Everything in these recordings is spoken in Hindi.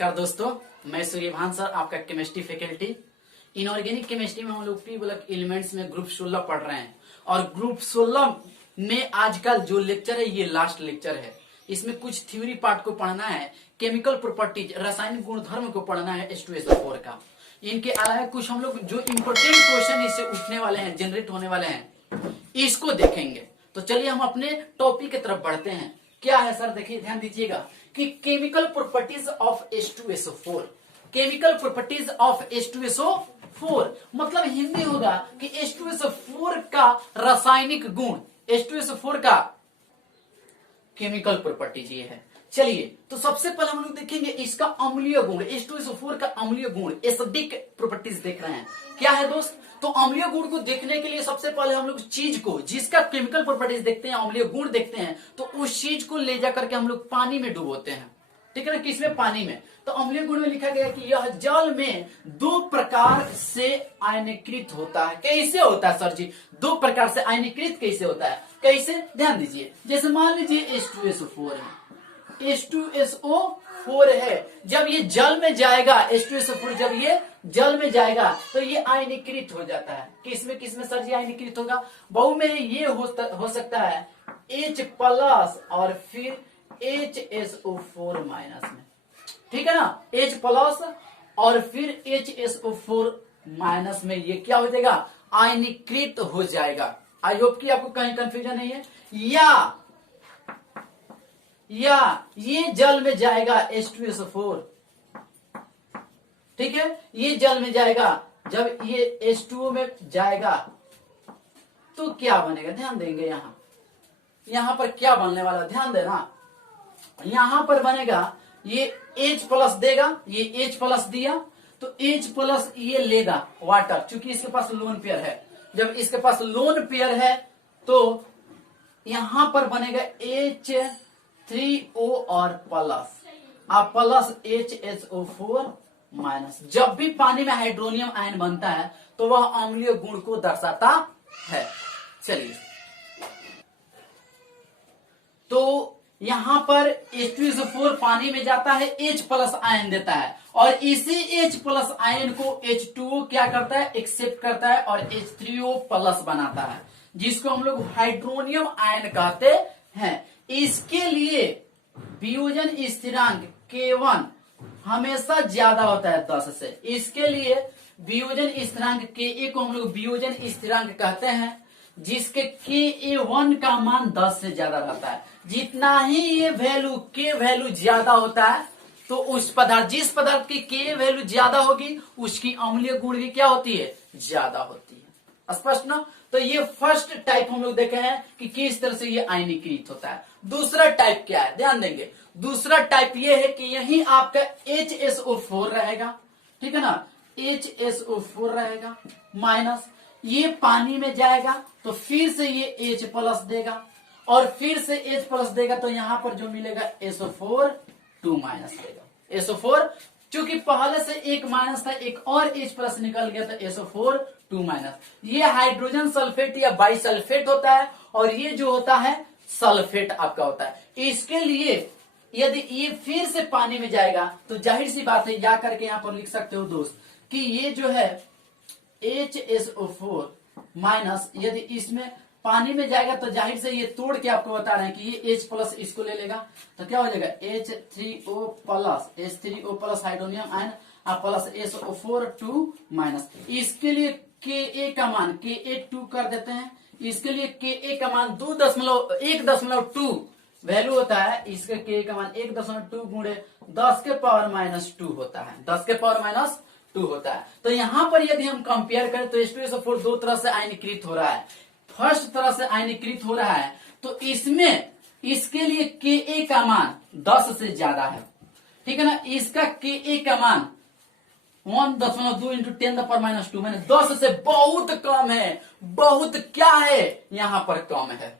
नमस्कार दोस्तों, मैं सूर्यभान सर, आपका केमिस्ट्री फैकल्टी। इनऑर्गेनिक केमिस्ट्री में हम लोग पी ब्लॉक एलिमेंट्स में ग्रुप 16 पढ़ रहे हैं और ग्रुप 16 में आजकल जो लेक्चर है ये लास्ट लेक्चर है। इसमें कुछ थ्योरी पार्ट को पढ़ना है, केमिकल प्रॉपर्टीज रासायनिक गुणधर्म को पढ़ना है H2SO4 का। इनके अलावा कुछ हम लोग जो इम्पोर्टेंट क्वेश्चन इससे उठने वाले हैं, जनरेट होने वाले हैं, इसको देखेंगे। तो चलिए हम अपने टॉपिक की तरफ बढ़ते हैं। क्या है सर, देखिए ध्यान दीजिएगा कि chemical properties of H2SO4। Chemical properties of H2SO4 मतलब हिंदी होगा कि H2SO4 का रासायनिक गुण, H2SO4 का केमिकल प्रॉपर्टीज ये है। चलिए तो सबसे पहले हम लोग देखेंगे इसका अम्लीय गुण, H2SO4 का अम्लीय गुण, एसिडिक प्रॉपर्टीज देख रहे हैं। क्या है दोस्त? तो अम्लीय गुण को देखने के लिए सबसे पहले हम लोग चीज को, जिसका केमिकल प्रॉपर्टीज देखते हैं, अम्लीय गुण देखते हैं, तो उस चीज को ले जाकर के हम लोग पानी में डुबोते हैं। ठीक है ना, किसमें? पानी में। तो अम्लीय गुण में लिखा गया कि यह जल में दो प्रकार से आयनीकृत होता है। कैसे होता है सर जी? दो प्रकार से आयनीकृत कैसे होता है? कैसे? ध्यान दीजिए, जैसे मान लीजिए H2SO4 है, H2SO4 है। जब ये जल में जाएगा, H2SO4 जब ये जल में जाएगा तो ये आयनीकृत हो जाता है। किसमें किसमें सर जी आयनीकृत होगा? बहु में ये हो सकता है H प्लस और फिर HSO4 माइनस में। ठीक है ना, H प्लस और फिर HSO4 माइनस में ये क्या हो जाएगा? आयनीकृत हो जाएगा। आई होप कि आपको कहीं कंफ्यूजन नहीं है। या ये जल में जाएगा H2SO4, ठीक है, ये जल में जाएगा। जब ये H2O में जाएगा तो क्या बनेगा? ध्यान देंगे यहां पर क्या बनने वाला, ध्यान देना। यहां पर बनेगा ये H प्लस देगा, ये H प्लस दिया तो H प्लस ये लेगा वाटर, चूंकि इसके पास लोन पेयर है। जब इसके पास लोन पेयर है तो यहां पर बनेगा H3O और प्लस, आप प्लस HSO4 माइनस। जब भी पानी में हाइड्रोनियम आयन बनता है तो वह अम्लीय गुण को दर्शाता है। चलिए, तो यहां पर H2SO4 पानी में जाता है, H प्लस आयन देता है और इसी H प्लस आयन को H2O क्या करता है? एक्सेप्ट करता है और H3O प्लस बनाता है, जिसको हम लोग हाइड्रोनियम आयन कहते हैं। इसके लिए वियोजन स्थिरांक K1 हमेशा ज्यादा होता है 10 से। इसके लिए वियोजन स्थिरांक Ka को हम लोग वियोजन स्थिरांक कहते हैं, जिसके Ka1 का मान 10 से ज्यादा रहता है। जितना ही ये वैल्यू K वैल्यू ज्यादा होता है तो उस पदार्थ, जिस पदार्थ की K वैल्यू ज्यादा होगी उसकी अम्लीय गुण भी क्या होती है? ज्यादा होती है। स्पष्ट ना? तो ये फर्स्ट टाइप हम लोग देखे हैं कि किस तरह से ये आयनीकृत होता है। दूसरा टाइप क्या है? ध्यान देंगे। दूसरा टाइप ये है कि यही आपका HSO4 रहेगा, ठीक है ना, HSO4 रहेगा माइनस, ये पानी में जाएगा तो फिर से ये H प्लस देगा और फिर से H प्लस देगा तो यहां पर जो मिलेगा SO4 2 माइनस देगा। SO4 चूंकि पहले से एक माइनस था, एक और H प्लस निकल गया तो SO4 2 माइनस। ये हाइड्रोजन सल्फेट या बाइसल्फेट होता है और ये जो होता है सल्फेट आपका होता है। इसके लिए यदि ये फिर से पानी में जाएगा तो जाहिर सी बात है, या करके यहां पर लिख सकते हो दोस्त कि ये जो है HSO4 माइनस, यदि इसमें पानी में जाएगा तो जाहिर से ये तोड़ के आपको बता रहे हैं कि ये H प्लस इसको ले लेगा तो क्या हो जाएगा? H3O plus, H3O plus hydronium ion plus SO4 2 minus. इसके लिए Ka का मान Ka2 कर देते हैं। इसके लिए Ka का मान 1.2 वैल्यू होता है। इसके Ka का मान 1.2 गुणे 10 के पावर माइनस 2 होता है, 10 के पावर माइनस 2 होता है। तो यहां पर यदि हम कंपेयर करें तो H2SO4 दो तरह से आयनीकृत हो रहा है। फर्स्ट तरह से आयनीकृत हो रहा है तो इसमें इसके लिए Ka का मान 10 से ज्यादा है, ठीक है ना। इसका Ka का मान 1.2 इंटू 10⁻², मैंने 10 से बहुत कम है। बहुत क्या है? यहां पर कम है।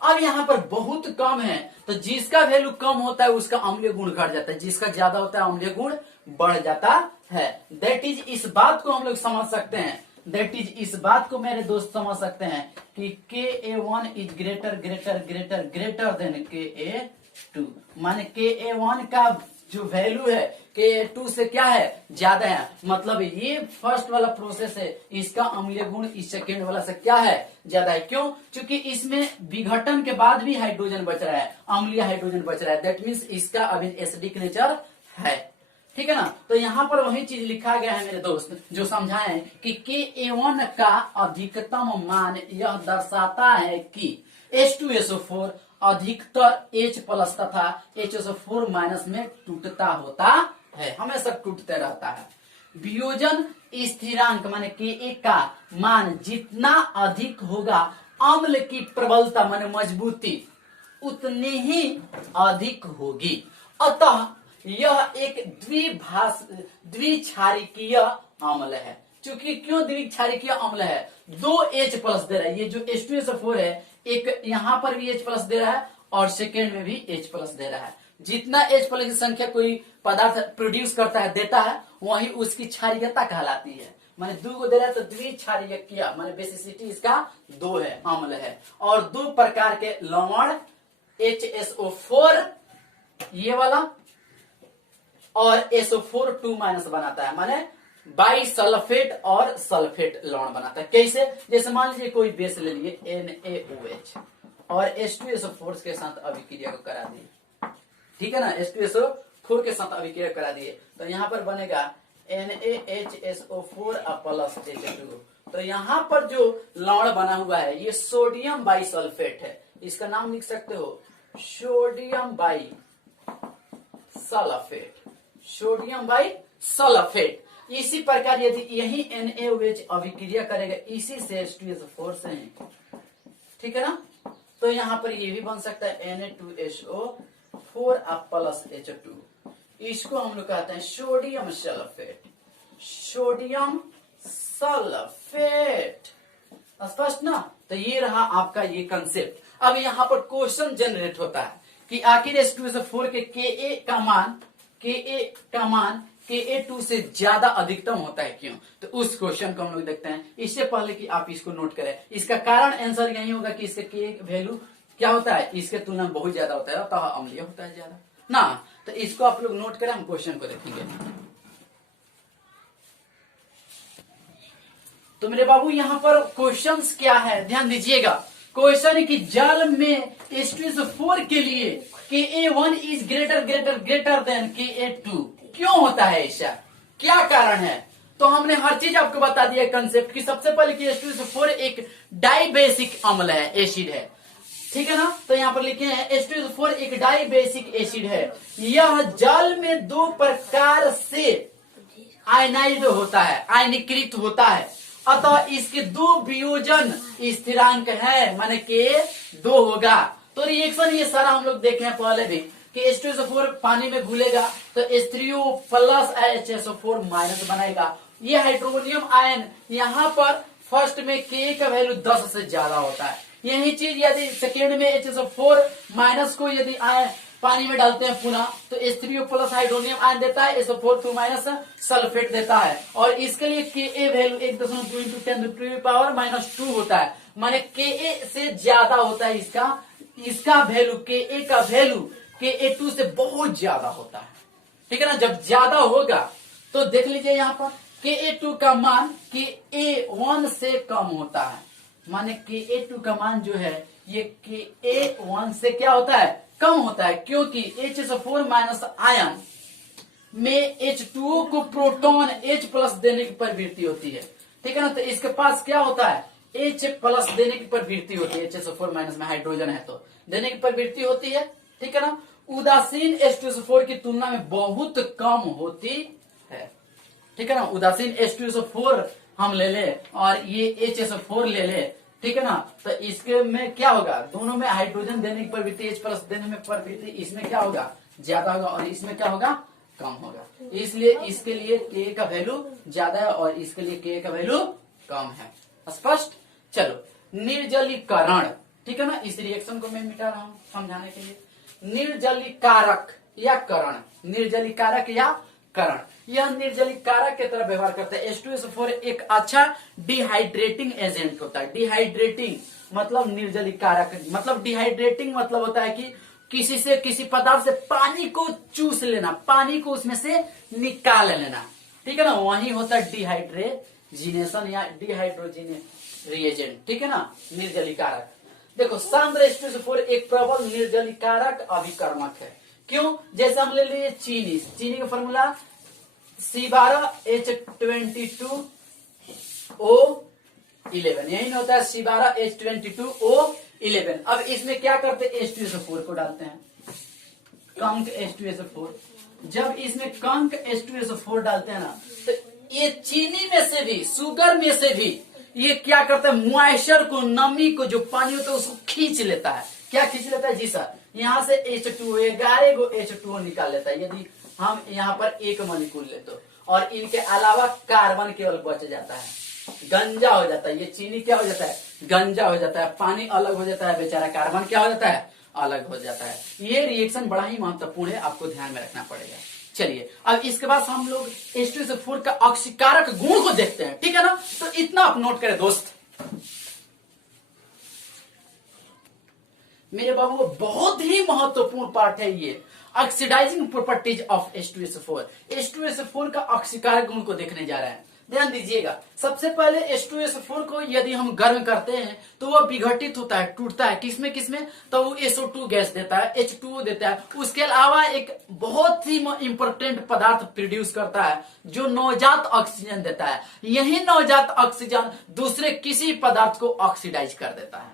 अब यहां पर बहुत कम है तो जिसका वैल्यू कम होता है उसका अम्लीय गुण घट जाता है, जिसका ज्यादा होता है अम्लीय गुण बढ़ जाता है। दैट इज, इस बात को हम लोग समझ सकते हैं, दैट इज, इस बात को मेरे दोस्त समझ सकते हैं कि Ka1 is greater greater greater greater than Ka2, माने Ka1 का जो वैल्यू है Ka2 से क्या है ज्यादा है, मतलब ये फर्स्ट वाला प्रोसेस है, इसका अम्लीय गुण इस सेकेंड वाला से क्या है ज्यादा है। क्यों? क्योंकि इसमें विघटन के बाद भी हाइड्रोजन बच रहा है, अम्लीय हाइड्रोजन बच रहा है, दैट मीन्स इसका अभी एसिडिक नेचर है। ठीक है ना। तो यहाँ पर वही चीज लिखा गया है मेरे दोस्त, जो समझाए कि Ka1 का अधिकतम मान यह दर्शाता है कि H2SO4 अधिकतर H प्लस तथा HSO4 माइनस में टूटता होता है, हमेशा टूटते रहता है। वियोजन स्थिरांक माने Ka का मान जितना अधिक होगा, अम्ल की प्रबलता माने मजबूती उतनी ही अधिक होगी। अतः यह एक द्विक्षारिकीय अम्ल है। क्योंकि क्यों द्विक्षारिकीय अम्ल है? 2 H प्लस दे रहा है, ये जो H2SO4 है, एक यहाँ पर भी H प्लस दे रहा है और सेकेंड में भी H प्लस दे रहा है। जितना H प्लस की संख्या कोई पदार्थ प्रोड्यूस करता है, देता है, वही उसकी क्षारीयता कहलाती है। माने 2 को दे रहा है तो द्विक्षारिकीय माने बेसिसिटी इसका 2 है, अम्ल है। और 2 प्रकार के लवण HSO4 ये वाला और SO4 2 माइनस बनाता है, माने बाई सल्फेट और सल्फेट लवण बनाता है। कैसे? जैसे मान लीजिए कोई बेस ले लिए NaOH और H2SO4 के साथ अभिक्रिया को करा दिए, ठीक है ना, H2SO4 के साथ अभिक्रिया करा दिए, तो यहाँ पर बनेगा NaHSO4 प्लस H2। तो यहाँ पर जो लवण बना हुआ है ये सोडियम बाई सल्फेट है, इसका नाम लिख सकते हो sodium by sulphate, sodium by sulphate. इसी प्रकार यदि यही NaOH अभिक्रिया करेगा इसी से H2SO4 से, ठीक है ना, तो यहाँ पर ये भी बन सकता है Na2SO4 प्लस H2। इसको हम लोग कहते हैं सोडियम सल्फेट, सोडियम सल्फेट। स्पष्ट ना। तो ये रहा आपका ये कंसेप्ट। अब यहाँ पर क्वेश्चन जनरेट होता है कि आखिर H2SO4 के Ka मान Ka2 से ज्यादा अधिकतम होता है क्यों? तो उस क्वेश्चन को हम लोग देखते हैं। इससे पहले कि आप इसको नोट करें, इसका कारण आंसर यही होगा कि इसके Ka वैल्यू क्या होता है, इसके तुलना में बहुत ज्यादा होता है, अतः अम्लीय होता है ज्यादा ना। तो इसको आप लोग नोट करें, हम क्वेश्चन को देखेंगे। तो मेरे बाबू यहाँ पर क्वेश्चंस क्या है, ध्यान दीजिएगा। क्वेश्चन की जल में H2SO4 के लिए Ka1 is greater than Ka2 क्यों होता है, ऐसा क्या कारण है? तो हमने हर चीज आपको बता दिया कंसेप्ट की। सबसे पहले कि H2SO4 एक डाइबेसिक अम्ल है, एसिड है, ठीक है ना। तो यहाँ पर लिखे हैं H2SO4 एक डाइबेसिक एसिड है। यह जल में 2 प्रकार से आयनाइज्ड होता है, आयनीकृत होता है, अतः इसके 2 वियोजन स्थिरांक है, माने K2 होगा। तो रिएक्शन ये सारा हम लोग देखे हैं पहले भी कि H2SO4 पानी में घुलेगा तो H3O प्लस HSO4 माइनस बनाएगा। ये हाइड्रोनियम आयन यहाँ पर फर्स्ट में Ka का वैल्यू 10 से ज्यादा होता है। यही चीज यदि सेकेंड में HSO4 माइनस को यदि आयन पानी में डालते हैं पुनः, तो H3O प्लस हाइड्रोनियम आयन देता है, SO4 2 माइनस सल्फेट देता है। और इसके लिए Ka वैल्यू 1.2 × 10⁻⁻² होता है, माने Ka से ज्यादा होता है इसका वैल्यू, Ka का वैल्यू Ka2 से बहुत ज्यादा होता है, ठीक है ना। जब ज्यादा होगा तो देख लीजिए यहाँ पर Ka2 का मान Ka1 से कम होता है, माने Ka2 का मान जो है ये Ka1 से क्या होता है, कम होता है। क्योंकि HSO4 माइनस आयन में H2O को प्रोटॉन H प्लस देने की प्रवृत्ति होती है, ठीक है ना। तो इसके पास क्या होता है, H प्लस देने की प्रवृत्ति होती है, HSO4 माइनस में हाइड्रोजन है तो देने की प्रवृत्ति होती है, ठीक है ना। उदासीन H2SO4 की तुलना में बहुत कम होती है, ठीक है ना। उदासीन H2SO4 हम ले ले और ये HSO4 ले ले, ठीक है ना। तो इसके में क्या होगा, दोनों में हाइड्रोजन देने की प्रवृत्ति, H प्लस देने में प्रवृत्ति, इसमें क्या होगा, ज्यादा होगा और इसमें क्या होगा, कम होगा। इसलिए इसके लिए Ka का वैल्यू ज्यादा है और इसके लिए Ka का वैल्यू कम है। स्पष्ट। चलो निर्जलीकरण, ठीक है ना। इस रिएक्शन को मैं मिटा रहा हूं समझाने के लिए। निर्जलीकारक या करण, निर्जलीकारक या करण, यह निर्जलीकारक की तरह व्यवहार करता है। H2SO4 एक अच्छा डिहाइड्रेटिंग एजेंट होता है। डिहाइड्रेटिंग मतलब निर्जलीकारक, मतलब डिहाइड्रेटिंग मतलब होता है कि किसी से किसी पदार्थ से पानी को चूस लेना, पानी को उसमें से निकाल लेना, ठीक है ना, वही होता है डिहाइड्रेजिनेशन या डिहाइड्रोजिने रिएजेंट, ठीक है ना, निर्जलीकारक। देखो सांद्र H2SO4 एक प्रबल निर्जलीकारक अभिकर्मक है। क्यों? जैसे हम ले लिए चीनी, चीनी का फॉर्मूला C12H22O11, यही होता है C12H22O11। अब इसमें क्या करते हैं, H2SO4 को डालते हैं, कंक H2SO4। जब इसमें कंक H2SO4 डालते हैं ना, तो ये चीनी में से भी, शुगर में से भी ये क्या करता है, मॉइस्चर को, नमी को, जो पानी होता है उसको खींच लेता है। क्या खींच लेता है जी सर? यहां से H2O 11 को H2O निकाल लेता है, यदि हम यहाँ पर एक मॉलिक्यूल ले तो, और इनके अलावा कार्बन केवल बच जाता है, गंजा हो जाता है। ये चीनी क्या हो जाता है, गंजा हो जाता है, पानी अलग हो जाता है, बेचारा कार्बन क्या हो जाता है, अलग हो जाता है। ये रिएक्शन बड़ा ही महत्वपूर्ण है, आपको ध्यान में रखना पड़ेगा। चलिए अब इसके बाद हम लोग H2SO4 का ऑक्सीकारक गुण को देखते हैं, ठीक है ना। तो इतना आप नोट करें दोस्त मेरे बाबू, बहुत ही महत्वपूर्ण पार्ट है ये, oxidising properties of H2SO4। H2SO4 का ऑक्सीकारक गुण को देखने जा रहे हैं, ध्यान दीजिएगा। सबसे पहले H2SO4 को यदि हम गर्म करते हैं तो वह विघटित होता है, टूटता है, किसमें किसमें, तो वो SO2 गैस देता है, H2O देता है। उसके अलावा एक बहुत ही इंपॉर्टेंट पदार्थ प्रोड्यूस करता है जो नवजात ऑक्सीजन देता है। यही नवजात ऑक्सीजन दूसरे किसी पदार्थ को ऑक्सीडाइज कर देता है,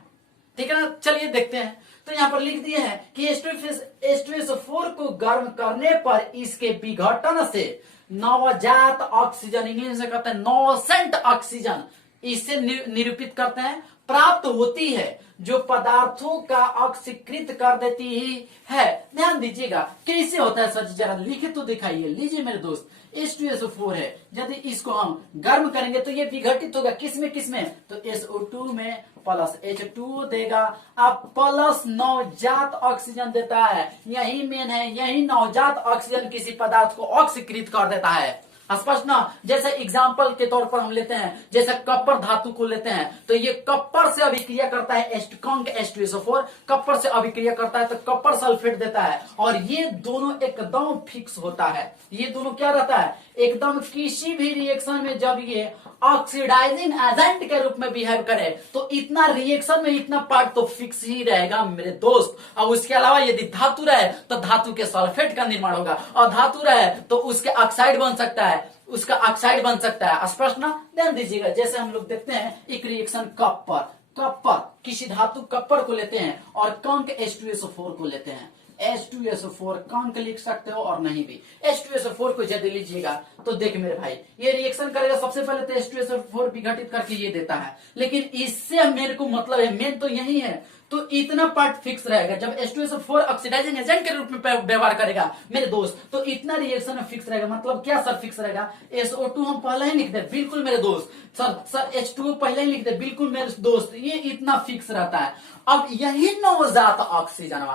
ठीक है ना। चलिए देखते हैं। तो यहां पर लिख दिए हैं कि H2SO4 को गर्म करने पर इसके विघटन से नवजात ऑक्सीजन, इंग्लिश में कहते हैं नॉसेंट ऑक्सीजन, इससे निरूपित करते हैं, प्राप्त होती है, जो पदार्थों का ऑक्सीकृत कर देती ही है। ध्यान दीजिएगा कैसे होता है सर, जरा लिखे तो दिखाइए। लीजिए मेरे दोस्त, H2SO4 है, यदि इसको हम गर्म करेंगे तो ये विघटित होगा, किसमें किसमें, तो SO2 में प्लस H2O देगा, अब प्लस नवजात ऑक्सीजन देता है। यही मेन है, यही नवजात ऑक्सीजन किसी पदार्थ को ऑक्सीकृत कर देता है। स्पष्ट ना। जैसे एग्जाम्पल के तौर पर हम लेते हैं, जैसे कप्पर धातु को लेते हैं, तो ये कप्पर से अभिक्रिया करता है, कंक H2SO4 कप्पर से अभिक्रिया करता है तो कप्पर सल्फेट देता है, और ये दोनों एकदम फिक्स होता है। ये दोनों क्या रहता है, एकदम किसी भी रिएक्शन में जब ये ऑक्सीडाइजिंग एजेंट के रूप में बिहेव करे तो इतना रिएक्शन में इतना पार्ट तो फिक्स ही रहेगा मेरे दोस्त। अब उसके अलावा यदि धातु रहे तो धातु के सल्फेट का निर्माण होगा, और धातु रहे तो उसके ऑक्साइड बन सकता है, उसका ऑक्साइड बन सकता है। स्पष्ट ना। ध्यान दीजिएगा, जैसे हम लोग देखते हैं एक रिएक्शन कप्पर किसी धातु कप्पर को लेते हैं और कंक H2SO4 को लेते हैं। H2SO4 कंक लिख सकते हो और नहीं भी। H2SO4 को यदि लीजिएगा तो देख मेरे भाई, ये रिएक्शन करेगा, सबसे पहले तो H2SO4 विघटित करके ये देता है, लेकिन इससे मेरे को मतलब है, मेन तो यही है, तो इतना पार्ट फिक्स रहेगा। जब H2SO4 ऑक्सीडाइजिंग एजेंट के रूप में व्यवहार करेगा मेरे दोस्त, तो इतना रिएक्शन में फिक्स रहेगा। मतलब क्या सर फिक्स रहेगा, SO2 हम पहले ही लिख दे, बिल्कुल मेरे दोस्त। सर H2O पहले ही लिख दे, बिल्कुल मेरे दोस्त, ये इतना फिक्स रहता है। अब यही नवजात ऑक्सीजन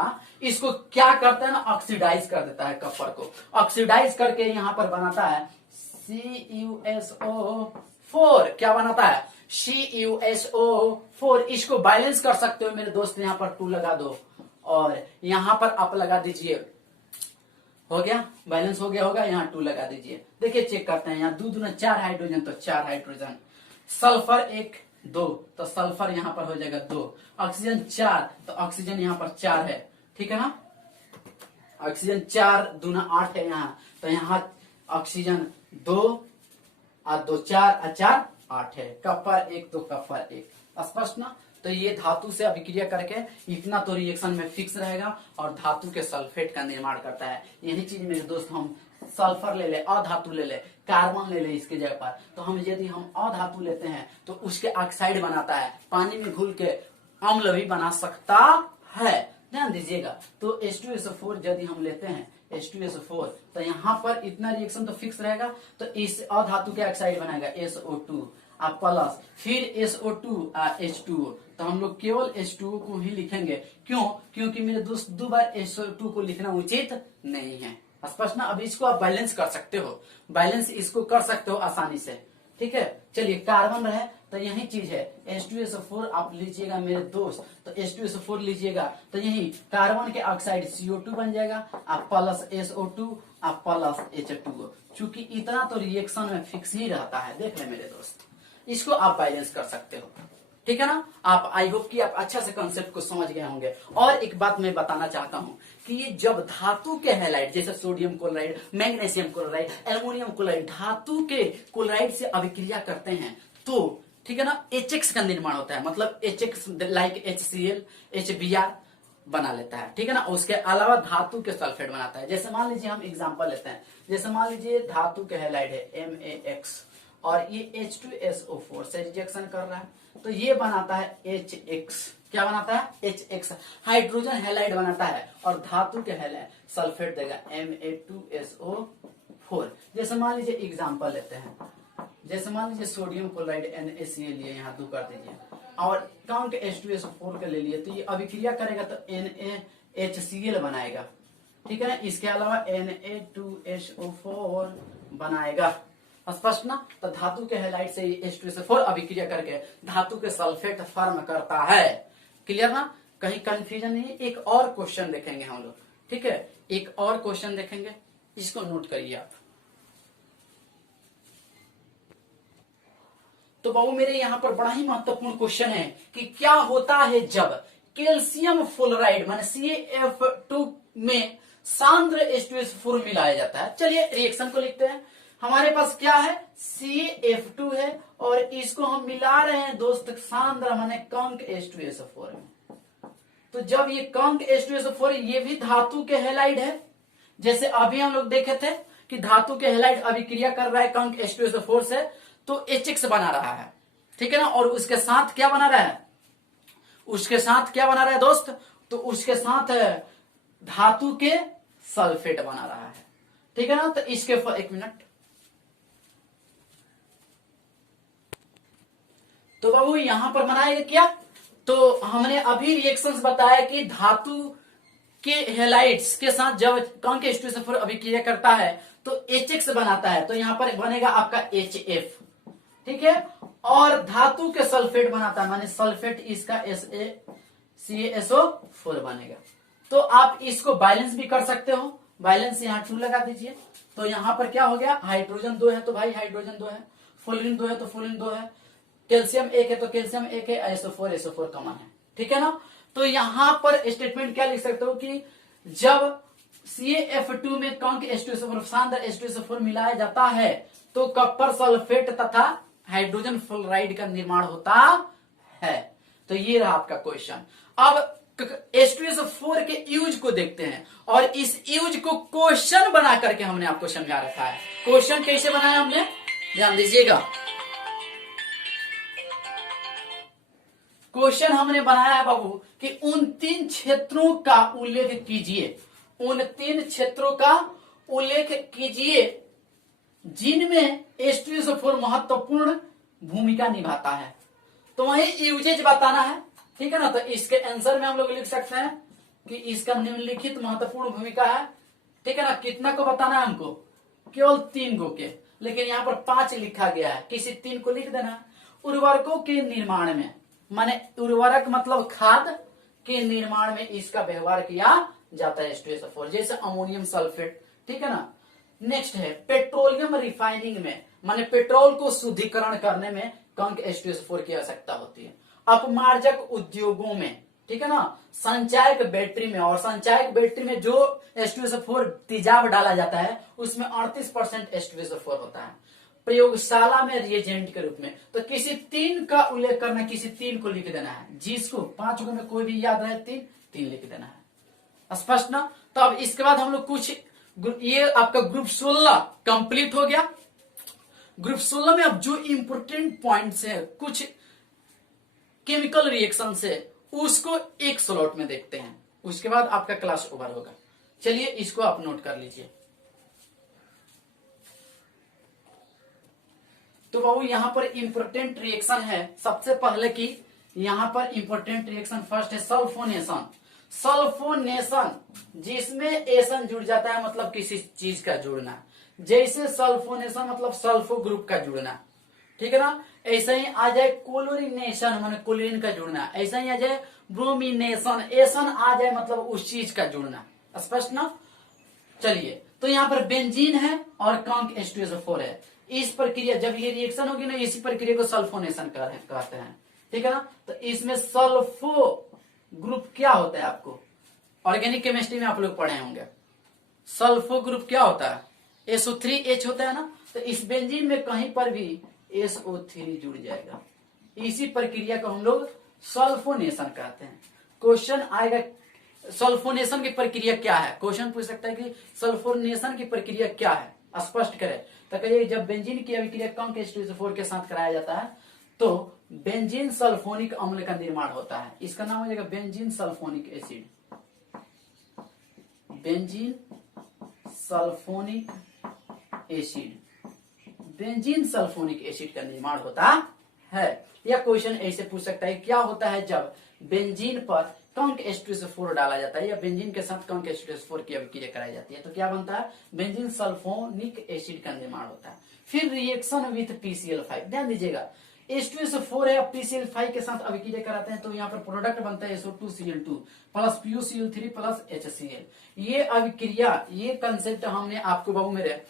इसको क्या करता है ना, ऑक्सीडाइज कर देता है, कप्पर को ऑक्सीडाइज करके यहां पर बनाता है CuSO4। क्या बनाता है, CuSO4। इसको बैलेंस कर सकते हो मेरे दोस्त, यहां पर 2 लगा दो और यहां पर आप लगा दीजिए, हो गया, बैलेंस हो गया होगा, यहाँ 2 लगा दीजिए। देखिए चेक करते हैं, यहाँ 2 दूना 4 हाइड्रोजन, तो 4 हाइड्रोजन, सल्फर 1 2, तो सल्फर यहाँ पर हो जाएगा 2, ऑक्सीजन 4, तो ऑक्सीजन यहाँ पर 4 है, ठीक है ना। ऑक्सीजन 4 दूना 8 है यहाँ, तो यहाँ ऑक्सीजन 2 और 2 4 और 4 8 है, कप्पर 1 तो कप्पर 1। स्पष्ट ना। तो ये धातु से अभिक्रिया करके इतना तो रिएक्शन में फिक्स रहेगा और धातु के सल्फेट का निर्माण करता है। यही चीज मेरे दोस्त, हम सल्फर ले ले, अधातु ले ले, कार्बन ले ले इसके जगह पर, तो हम यदि हम अधातु लेते हैं तो उसके ऑक्साइड बनाता है, पानी में घुल के अम्ल भी बना सकता है। ध्यान दीजिएगा। तो H2SO4 यदि हम लेते हैं H2SO4, तो यहाँ पर इतना रिएक्शन तो फिक्स रहेगा, तो इस अधातु के ऑक्साइड बनाएगा SO2 प्लस फिर SO2 H2O, तो हम लोग केवल H2O को ही लिखेंगे। क्यों? क्योंकि मेरे दोस्त 2 बार SO2 को लिखना उचित नहीं है। स्पष्ट ना। अब इसको आप बैलेंस कर सकते हो, बैलेंस इसको कर सकते हो आसानी से, ठीक ठीक है। चलिए कार्बन रहे तो यही चीज है, H2SO4 आप लीजिएगा मेरे दोस्त, तो H2SO4 लीजिएगा तो यही कार्बन के ऑक्साइड CO2 बन जाएगा, आप प्लस SO2 आप प्लस H2O। चूंकि इतना तो रिएक्शन में फिक्स ही रहता है, देख ले मेरे दोस्त, इसको आप बैलेंस कर सकते हो, ठीक है ना। आप आई होप कि आप अच्छा से कॉन्सेप्ट को समझ गए होंगे। और एक बात मैं बताना चाहता हूं कि ये जब धातु के हैलाइड जैसे sodium chloride, magnesium chloride, aluminium chloride धातु के क्लोराइड से अभिक्रिया करते हैं तो ठीक है ना, HX का निर्माण होता है, मतलब HX लाइक HCl, HBr बना लेता है, ठीक है ना। उसके अलावा धातु के सल्फेट बनाता है। जैसे मान लीजिए हम एग्जांपल लेते हैं, जैसे मान लीजिए धातु के हैलाइड है MAX और ये H2SO4 से रिजेक्शन कर रहा है, तो ये बनाता है HX। क्या बनाता है? HX हाइड्रोजन हैलाइड बनाता है और धातु के हैलाइड सल्फेट देगा Ma2SO4। जैसे मान लीजिए एग्जांपल लेते हैं, जैसे मान लीजिए सोडियम क्लोराइड NaCl लिए, यहाँ 2 कर दीजिए, और काउंट H2SO4 का ले लिए, तो ये अभिक्रिया करेगा तो NaHCl बनाएगा, ठीक है ना। इसके अलावा Na2SO4 बनाएगा, स्पष्ट ना। तो धातु के हैलाइड से H2SO4 अभिक्रिया करके धातु के सल्फेट फॉर्म करता है। क्लियर ना, कहीं कंफ्यूजन नहीं। एक और क्वेश्चन देखेंगे हम लोग, ठीक है, एक और क्वेश्चन देखेंगे, इसको नोट करिए आप। तो बाबू मेरे यहाँ पर बड़ा ही महत्वपूर्ण क्वेश्चन है कि क्या होता है जब कैल्शियम फ्लोराइड माने CaF2 में सांद्र H2SO4 मिलाया जाता है। चलिए रिएक्शन को लिखते हैं। हमारे पास क्या है, CaF2 है और इसको हम मिला रहे हैं दोस्त सांद्र माने कंक H2SO4 में। तो जब ये कंक H2SO4, ये भी धातु के हैलाइड है, जैसे अभी हम लोग देखे थे कि धातु के हैलाइड अभिक्रिया कर रहा है कंक H2SO4 से, तो HX बना रहा है, ठीक है ना। और उसके साथ क्या बना रहा है, उसके साथ क्या बना रहा है दोस्त, तो उसके साथ धातु के सल्फेट बना रहा है, ठीक है ना। तो इसके एक मिनट, तो बाबू यहां पर बनाएगा क्या, तो हमने अभी रिएक्शंस बताया कि धातु के हैलाइड्स के साथ जब कंक H2SO4 अभिक्रिया करता है तो HX बनाता है, तो यहां पर बनेगा आपका HF, ठीक है। और धातु के सल्फेट बनाता है, माने सल्फेट इसका CaSO4 बनेगा। तो आप इसको बैलेंस भी कर सकते हो, बैलेंस यहाँ 2 लगा दीजिए, तो यहां पर क्या हो गया, हाइड्रोजन 2 है तो भाई हाइड्रोजन 2 है, फ्लोरीन 2 है तो फ्लोरीन 2 है, कैल्शियम 1 है तो कैल्शियम 1 है, SO4 कॉमन है, ठीक है ना। तो यहां पर स्टेटमेंट क्या लिख सकते हो कि जब CaF2 में कंक H2SO4 सांद्र H2SO4 मिलाया जाता है तो कॉपर सल्फेट तथा हाइड्रोजन फ्लोराइड का निर्माण होता है। तो ये रहा आपका क्वेश्चन। अब H2SO4 के यूज को देखते हैं और इस यूज को क्वेश्चन बना करके हमने आपको समझा रखा है। क्वेश्चन कैसे बनाया हमने, ध्यान दीजिएगा। क्वेश्चन हमने बनाया है बाबू कि उन 3 क्षेत्रों का उल्लेख कीजिए, उन 3 क्षेत्रों का उल्लेख कीजिए जिनमें H2SO4 महत्वपूर्ण भूमिका निभाता है। तो वही यूजेज बताना है, ठीक है ना। तो इसके आंसर में हम लोग लिख सकते हैं कि इसका निम्नलिखित महत्वपूर्ण भूमिका है, ठीक है ना। कितना को बताना है हमको, केवल 3 गो के, लेकिन यहाँ पर 5 लिखा गया है, किसी 3 को लिख देना। उर्वरकों के निर्माण में, माने उर्वरक मतलब खाद के निर्माण में इसका व्यवहार किया जाता है H2SO4, जैसे अमोनियम सल्फेट, ठीक है ना। नेक्स्ट है पेट्रोलियम रिफाइनिंग में, माने पेट्रोल को शुद्धिकरण करने में कंक H2SO4 की आवश्यकता होती है। अपमार्जक उद्योगों में, ठीक है ना, संचायक बैटरी में, और संचायक बैटरी में जो H2SO4 तेजाब डाला जाता है उसमें 38% H2SO4 होता है। प्रयोगशाला में रिएजेंट के रूप में, तो किसी 3 का उल्लेख करना, किसी 3 को लिख देना है, जिसको 5 गो में कोई भी याद रहे 3 लिख देना है, स्पष्ट ना। तो अब इसके बाद हम लोग कुछ, ये आपका ग्रुप 16 कंप्लीट हो गया। ग्रुप 16 में अब जो इंपोर्टेंट पॉइंट्स है, कुछ केमिकल रिएक्शन से, उसको एक स्लॉट में देखते हैं, उसके बाद आपका क्लास ओवर होगा। चलिए इसको आप नोट कर लीजिए। तो बाबू यहां पर इंपोर्टेंट रिएक्शन है, सबसे पहले की यहां पर इंपोर्टेंट रिएक्शन फर्स्ट है सल्फोनेशन। सल्फोनेशन जिसमें एसन जुड़ जाता है, मतलब किसी चीज का जुड़ना, जैसे सल्फोनेशन मतलब सल्फो ग्रुप का जुड़ना, ठीक है ना। ऐसा ही आ जाए क्लोरीनेशन, माने क्लोरीन का जुड़ना। ऐसा ही आ जाए ब्रोमिनेशन, एसन आ जाए मतलब उस चीज का जुड़ना। स्पष्ट ना। चलिए, तो यहाँ पर बेंजीन है और कंक H2SO4 है। इस प्रक्रिया जब ये रिएक्शन होगी ना, इसी प्रक्रिया को सल्फोनेशन कहते हैं। ठीक है ना। तो इसमें सल्फो ग्रुप क्या होता है, आपको ऑर्गेनिक केमिस्ट्री में आप लोग पढ़े होंगे। सल्फो ग्रुप क्या होता है, SO3H होता है ना। तो इस बेंजीन में कहीं पर भी SO3 जुड़ जाएगा। इसी प्रक्रिया को हम लोग सल्फोनेशन कहते हैं। क्वेश्चन आएगा सल्फोनेशन की प्रक्रिया क्या है, क्वेश्चन पूछ सकता है कि सल्फोनेशन की प्रक्रिया क्या है, स्पष्ट करें। तो कहिए जब बेंजीन की अभिक्रिया कंक H2SO4 के साथ कराया जाता है तो बेंजीन सल्फोनिक अम्ल का निर्माण होता है। इसका नाम हो जाएगा benzene sulphonic acid. Benzene sulphonic acid, benzene sulphonic acid का निर्माण होता है। यह क्वेश्चन ऐसे पूछ सकता है क्या होता है जब बेंजीन पर कंक H2SO4 डाला जाता है या बेंजीन के साथ कंक H2SO4 की अभिक्रिया कराई जाती है तो क्या बनता है, बेंजीन सल्फोनिक एसिड का निर्माण होता है। फिर रिएक्शन विथ PCl5, ध्यान दीजिएगा H2SO4 है, PCl5 के साथ अभिक्रिया कराते हैं तो यहाँ पर प्रोडक्ट बनता है SO2Cl2 plus PuCl3 plus HCl। ये अभिक्रिया, ये कंसेप्ट हमने आपको बाबू मेरे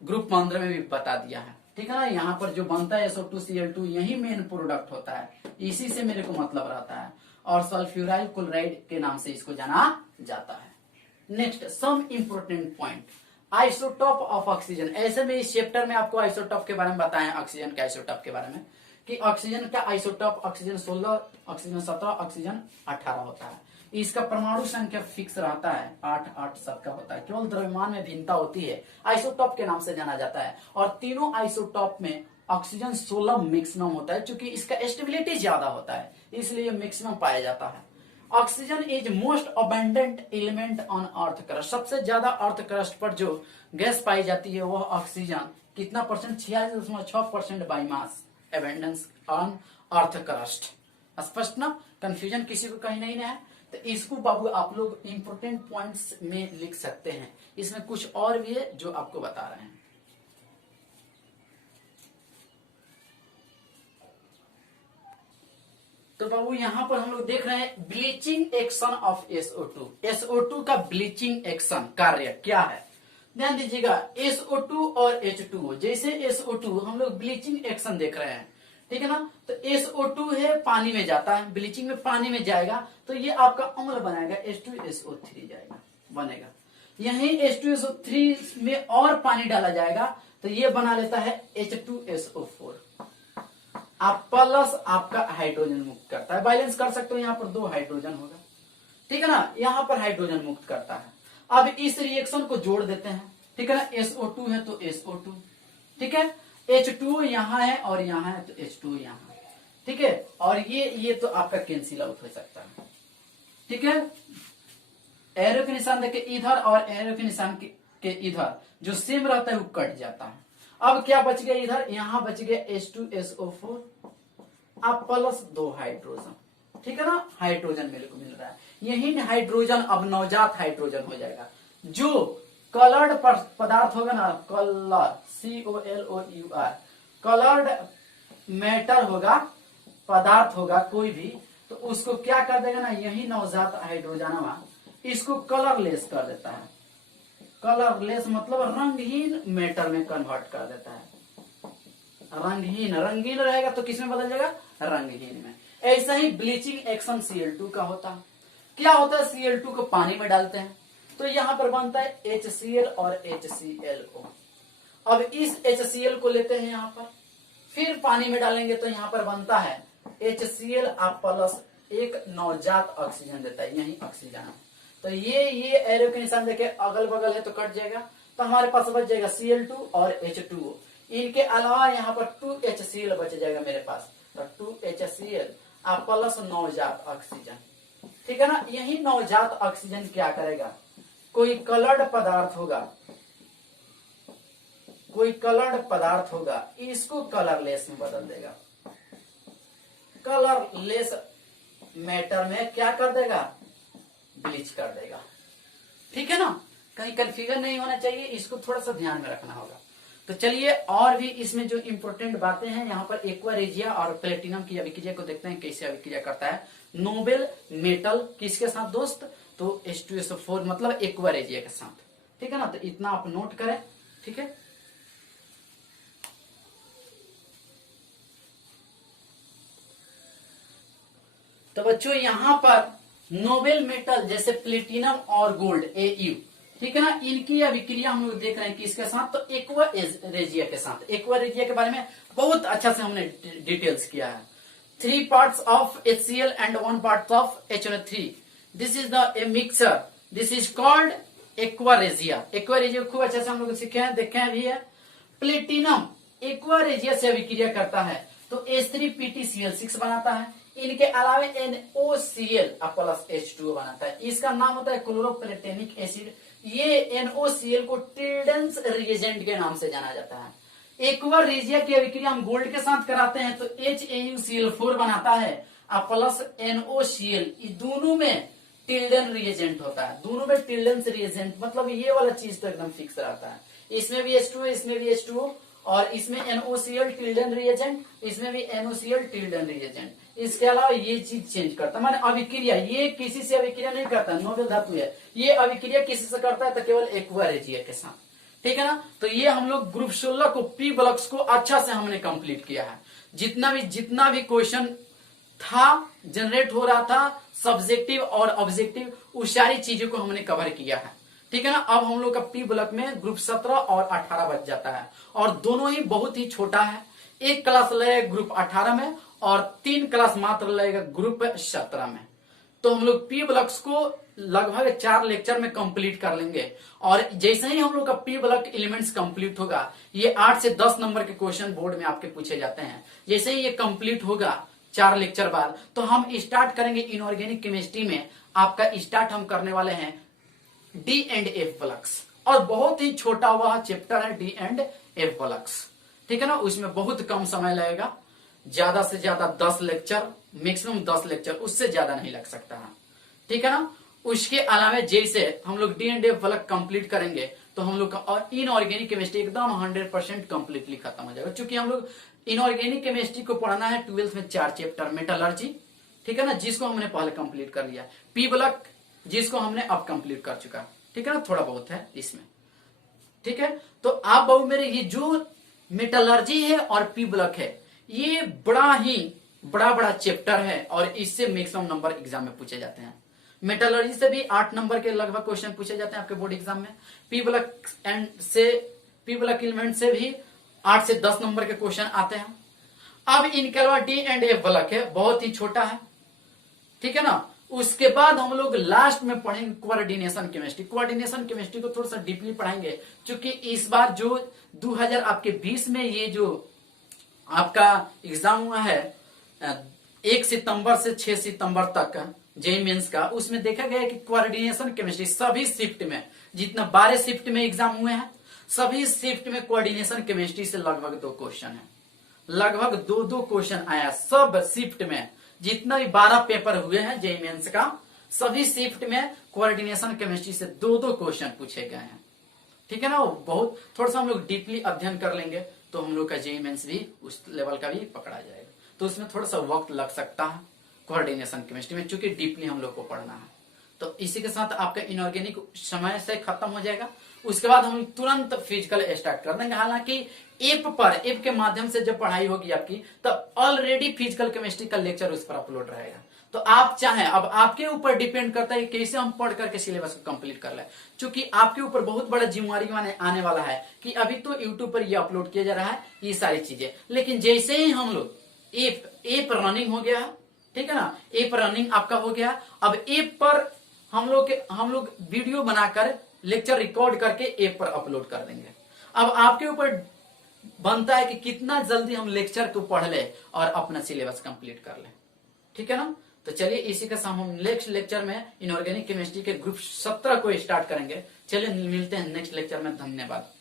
ग्रुप 15 में भी बता दिया है। ठीक है ना। यहाँ पर जो बनता है SO2Cl2 यही मेन प्रोडक्ट होता है, इसी से मेरे को मतलब रहता है और सल्फ्यूराइल क्लोराइड के नाम से इसको जाना जाता है। Next sum important point, isotope of oxygen. ऐसे में इस चैप्टर में आपको आइसोटॉप के बारे में बताएं, ऑक्सीजन के आइसोटॉप के बारे में कि ऑक्सीजन का आइसोटॉप ऑक्सीजन 16, ऑक्सीजन 17, ऑक्सीजन 18 होता है। इसका परमाणु संख्या फिक्स रहता है 8, 8 सबका होता है, केवल द्रव्यमान में भिन्नता होती है, आइसोटॉप के नाम से जाना जाता है। और तीनों आइसोटॉप में ऑक्सीजन 16 मैक्सिमम होता है, क्योंकि इसका स्टेबिलिटी ज्यादा होता है इसलिए मैक्सिमम पाया जाता है। Oxygen is most abundant element on earth crust, सबसे ज्यादा अर्थ क्रस्ट पर जो गैस पाई जाती है वह ऑक्सीजन कितना percent, 46.6% by mass abundance on earth crust. स्पष्ट ना, कंफ्यूजन किसी को कहीं नहीं है। तो इसको बाबू आप लोग इंपोर्टेंट पॉइंट्स में लिख सकते हैं, इसमें कुछ और भी है जो आपको बता रहे हैं। तो बाबू यहां पर हम लोग देख रहे हैं bleaching action of SO2। SO2 का ब्लीचिंग एक्शन कार्य क्या है, ध्यान दीजिएगा। SO2 और H2O, जैसे SO2 हम लोग ब्लीचिंग एक्शन देख रहे हैं, ठीक है ना। तो SO2 है पानी में जाता है, ब्लीचिंग में पानी में जाएगा तो ये आपका अम्ल बनाएगा, H2SO3 जाएगा बनेगा। यही H2SO3 में और पानी डाला जाएगा तो ये बना लेता है H2SO4। आप प्लस आपका हाइड्रोजन मुक्त करता है, बैलेंस कर सकते हो, यहाँ पर 2 हाइड्रोजन होगा, ठीक है ना। यहाँ पर हाइड्रोजन मुक्त करता है। अब इस रिएक्शन को जोड़ देते हैं, ठीक है ना। SO2 है तो SO2, ठीक है। H2O यहाँ है और यहाँ है तो H2O यहाँ है, ठीक है। और ये तो आपका कैंसिल आउट हो सकता है, ठीक है। एरो के निशान देखे इधर और एरो के निशान के इधर जो सेम रहता है वो कट जाता है। अब क्या बच गया इधर, यहाँ बच गया H2SO4 अब प्लस 2 हाइड्रोजन, ठीक है ना। हाइड्रोजन मेरे को मिल रहा है, यही हाइड्रोजन अब नवजात हाइड्रोजन हो जाएगा। जो कलर्ड पदार्थ होगा ना, कलर COLOUR, कलर्ड मैटर होगा, पदार्थ होगा कोई भी, तो उसको क्या कर देगा ना, यही नवजात हाइड्रोजन इसको कलरलेस कर देता है। कलरलेस मतलब रंगहीन मैटर में कन्वर्ट कर देता है। रंगहीन, रंगीन रहेगा तो किस में बदल जाएगा, रंगहीन में। ऐसा ही ब्लीचिंग एक्शन Cl2 का होता है। क्या होता है, Cl2 को पानी में डालते हैं तो यहां पर बनता है HCl और HClO। अब इस HCl को लेते हैं यहां पर, फिर पानी में डालेंगे तो यहां पर बनता है HCl आप प्लस एक नवजात ऑक्सीजन देता है, यही ऑक्सीजन है। तो ये एरो के निशान देखे अगल बगल है तो कट जाएगा, तो हमारे पास बच जाएगा Cl2 और H2O। इनके अलावा यहाँ पर 2HCl बच जाएगा मेरे पास, तो 2HCl आप प्लस नवजात ऑक्सीजन, ठीक है ना। यही नवजात ऑक्सीजन क्या करेगा, कोई कलर्ड पदार्थ होगा, कोई कलर्ड पदार्थ होगा, इसको कलरलेस में बदल देगा। कलरलेस मैटर में क्या कर देगा, ब्लीच कर देगा, ठीक है ना। कहीं कंफ्यूजन नहीं होना चाहिए, इसको थोड़ा सा ध्यान में रखना होगा। तो चलिए और भी इसमें जो इंपॉर्टेंट बातें हैं, यहाँ पर एक्वा रेजिया और प्लेटिनम की अभिक्रिया को देखते हैं कैसे अभिक्रिया करता है नोबेल मेटल किसके साथ दोस्त, तो H2SO4 मतलब एक्वा रेजिया के साथ। ठीक है ना, तो इतना आप नोट करें। ठीक है, तो बच्चों यहां पर नोबेल मेटल जैसे प्लेटिनम और गोल्ड Au, ठीक है ना, इनकी अभिक्रिया हम लोग देख रहे हैं किसके साथ, तो एक्वा रेजिया के साथ। एक्वा रेजिया के बारे में बहुत अच्छा से हमने डिटेल्स किया है। 3 parts of HCl and 1 part of HNO3, this is the mixer, this is called aqua regia. Aqua regia खूब अच्छे से हम लोग सीखे हैं, देखे हैं भी है। प्लेटिनम एक्वा रेजिया से अभिक्रिया करता है तो H3PtCl6 बनाता है। इनके अलावा NOCl प्लस H2O बनाता है, इसका नाम होता है क्लोरोप्लेटेनिक एसिड। ये NOCl को टिल्डेंस रिएजेंट के नाम से जाना जाता है। एक्वा रेजिया की अभिक्रिया हम गोल्ड के साथ कराते हैं तो HAuCl4 बनाता है प्लस NOCl, दोनों में टिल्डन रिएजेंट होता है, दोनों में टिल्डेंस रिएजेंट मतलब ये वाला चीज तो एकदम फिक्स रहता है। इसमें भी H2O, इसमें भी H2O, और इसमें NOCl टिल्डन रिएजेंट, इसमें भी NOCl टिल्डन रिएजेंट। इसके अलावा ये चीज चेंज करता है, माने अभिक्रिया ये किसी से अभिक्रिया नहीं करता, नोबेल धातु है, ये अभिक्रिया किसी से करता है तो केवल एक्वा रेजिया के साथ। ठीक है ना, तो ये हम लोग ग्रुप 16 को पी ब्लॉक्स को अच्छा से हमने कंप्लीट किया है। जितना भी क्वेश्चन था जनरेट हो रहा था सब्जेक्टिव और ऑब्जेक्टिव, उस सारी चीजों को हमने कवर किया है। ठीक है ना, अब हम लोग का पी ब्लॉक में ग्रुप 17 और 18 बच जाता है, और दोनों ही बहुत ही छोटा है। एक क्लास लगेगा ग्रुप 18 में और 3 क्लास मात्र लगेगा ग्रुप 17 में। तो हम लोग पी ब्लॉक्स को लगभग 4 लेक्चर में कंप्लीट कर लेंगे, और जैसे ही हम लोग का पी ब्लॉक एलिमेंट्स कंप्लीट होगा, ये 8 से 10 नंबर के क्वेश्चन बोर्ड में आपके पूछे जाते हैं। जैसे ही ये कंप्लीट होगा 4 लेक्चर बाद, तो हम स्टार्ट करेंगे इनऑर्गेनिक केमिस्ट्री में। आपका स्टार्ट हम करने वाले हैं D&F ब्लॉक्स, और बहुत ही छोटा वह चैप्टर है D&F ब्लॉक्स। ठीक है ना, उसमें बहुत कम समय लगेगा, ज्यादा से ज्यादा 10 लेक्चर, मैक्सिमम 10 लेक्चर, उससे ज्यादा नहीं लग सकता है। ठीक है ना, उसके अलावा जैसे हम लोग D&F ब्लॉक कंप्लीट करेंगे तो हम लोग का और इनऑर्गेनिक केमिस्ट्री एकदम 100% कंप्लीटली खत्म हो जाएगा। क्योंकि हम लोग इनऑर्गेनिक केमिस्ट्री को पढ़ना है 12th में 4 चैप्टर, मेटलर्जी, ठीक है ना, जिसको हमने पहले कंप्लीट कर लिया, पी ब्लॉक जिसको हमने अब कंप्लीट कर चुका। ठीक है ना, थोड़ा बहुत है इसमें। ठीक है, तो आप बहु मेरे ये जो मेटलर्जी है और पी ब्लॉक है, ये बड़ा चैप्टर है, और इससे मैक्सिमम नंबर एग्जाम में पूछे जाते हैं। मेटलर्जी से भी 8 नंबर के लगभग क्वेश्चन पूछे जाते हैं आपके बोर्ड एग्जाम में। पी ब्लॉक एलिमेंट से भी 8 से 10 नंबर के क्वेश्चन आते हैं। अब इनके अलावा D&F ब्लॉक है, बहुत ही छोटा है। ठीक है ना, उसके बाद हम लोग लास्ट में पढ़ेंगे कोऑर्डिनेशन केमिस्ट्री। कोऑर्डिनेशन केमिस्ट्री को थोड़ा सा डीपली पढ़ाएंगे, क्योंकि इस बार जो 2020 में ये जो आपका एग्जाम हुआ है 1 सितंबर से 6 सितंबर तक जेईई मेंस का, उसमें देखा गया कि कोऑर्डिनेशन केमिस्ट्री सभी शिफ्ट में, जितना 12 शिफ्ट में एग्जाम हुए हैं, सभी शिफ्ट में कोऑर्डिनेशन केमिस्ट्री से लगभग 2 क्वेश्चन है, लगभग 2 क्वेश्चन आया सब शिफ्ट में। जितना भी 12 पेपर हुए हैं जेईई मेंस का, सभी शिफ्ट में कोऑर्डिनेशन केमिस्ट्री से 2 क्वेश्चन पूछे गए हैं। ठीक है ना, वो बहुत थोड़ा सा हम लोग डीपली अध्ययन कर लेंगे तो हम लोग का जेईई मेंस भी उस लेवल का भी पकड़ा जाएगा। तो उसमें थोड़ा सा वक्त लग सकता है कोऑर्डिनेशन केमिस्ट्री में, क्योंकि डीपली हम लोग को पढ़ना है। तो इसी के साथ आपका इनऑर्गेनिक समय से खत्म हो जाएगा। उसके बाद हम तुरंत फिजिकल स्टार्ट कर देंगे। हालांकि ऐप के माध्यम से जब पढ़ाई होगी आपकी, तब ऑलरेडी फिजिकल केमिस्ट्री का लेक्चर उस पर अपलोड रहेगा। तो आप चाहें, अब आपके ऊपर डिपेंड करता है कि कैसे हम पढ़ करके सिलेबस को कंप्लीट कर लें, क्योंकि आपके ऊपर बहुत बड़ा जिम्मेवारी आने वाला है कि अभी तो यूट्यूब पर ये अपलोड किया जा रहा है ये सारी चीजें, लेकिन जैसे ही हम लोग ऐप रनिंग हो गया है, ठीक है ना, ऐप रनिंग आपका हो गया, अब ऐप पर हम लोग वीडियो बनाकर लेक्चर रिकॉर्ड करके ऐप पर अपलोड कर देंगे। अब आपके ऊपर बनता है कि कितना जल्दी हम लेक्चर को पढ़ ले और अपना सिलेबस कंप्लीट कर ले। ठीक है ना, तो चलिए इसी के साथ हम नेक्स्ट लेक्चर में इनऑर्गेनिक केमिस्ट्री के ग्रुप 17 को स्टार्ट करेंगे। चलिए मिलते हैं नेक्स्ट लेक्चर में, धन्यवाद।